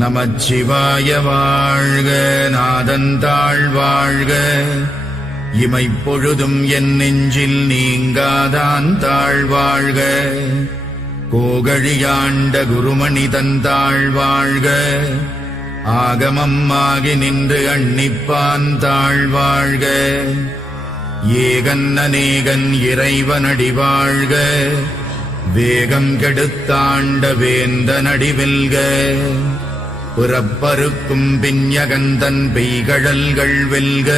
நமச்சிவாய வாழ்க, நாதந்தாள் வாழ்க, இமைப்பொழுதும் என் நெஞ்சில் நீங்காதான் தாழ்வாழ்க, கோகழியாண்ட குருமணி தந்தாள் வாழ்க, ஆகமம் ஆகி நின்று அன்னிப்பான் தாழ்வாழ்க, ஏகன் அநேகன் இறைவனடி வாழ்க, வேகம் கெடுத்தாண்ட வேந்தனடி வெல்க, புறப்பருக்கும் பின்யகந்தன் பெய்கழல்கள் வெல்க,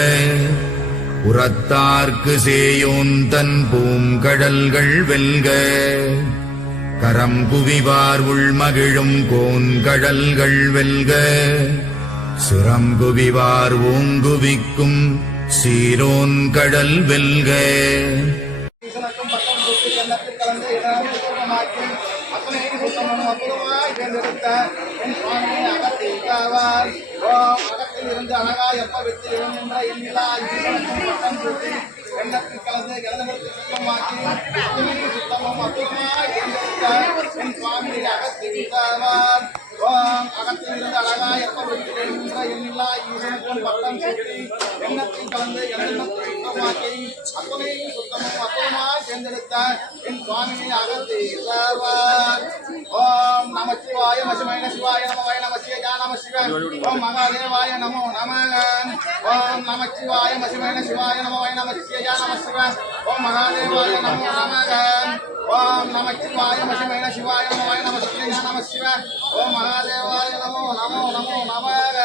உரத்தார்க்கு சேயோந்தன் பூங்கடல்கள் வெல்க, கரம் குவிவார் உள்மகிழும் கோன்கடல்கள் வெல்க, சிரம் குவிவார் ஓங்குவிக்கும் சீரோன் கடல் வெல்க. அகத்தில் இருந்து அழகாய் எப்ப விட்டு எழுகின்ற எண்ணிலா பட்டம் சூட்டி எண்ணத்தில் கலந்து இளநகரத்தை சுத்தமாக்கி சுத்தமும் அற்புதமாய் என் சுவாமி அகத்திருந்தார். அகத்தில் இருந்து அழகாய் எப்ப விட்டு எழுகின்ற எண்ணிலா ஈசனுக்கும் பட்டம் சூட்டி எண்ணத்தில் கலந்து இளநகரத்தை சுத்தமாக்கி அத்தனையும் சுத்தமும் அற்புதமாய் தேர்ந்தெடுத்த என் சுவாமியை அகத்திருந்தார். ஓம் நமச்சிவாய மசிமய சிவாய நமவாய நம சிவாய நம சிவாய ஓம் மகாதேவாய நமோ நமக. ஓம் நமச்சிவாய மசிமய சிவாய நமவாய நம சிவாய நம சிவாய ஓம் மகாதேவாய நமோ நமக. ஓம் நமச்சிவாய மசிமய சிவாய நமவாய நம சிவாய நம சிவாய ஓம் மகாதேவாய நமோ நமக.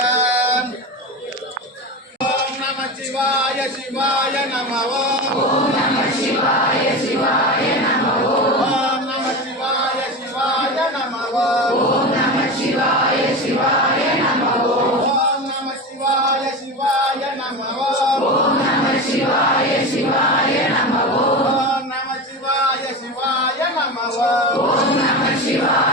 ஓம் நமச்சிவாய சிவாய நம ஓம் நமச்சிவாய சிவாய நம ஓம் நமச்சிவாய சிவாய நம ஓம் நமச்சிவாய சிவாய நம ஓம் நமச்சிவாய சிவாய நம ஓம் நமச்சிவாய சிவாய நம ஓம் நமச்சிவாய சிவாய நம ஓம் நமச்சிவாய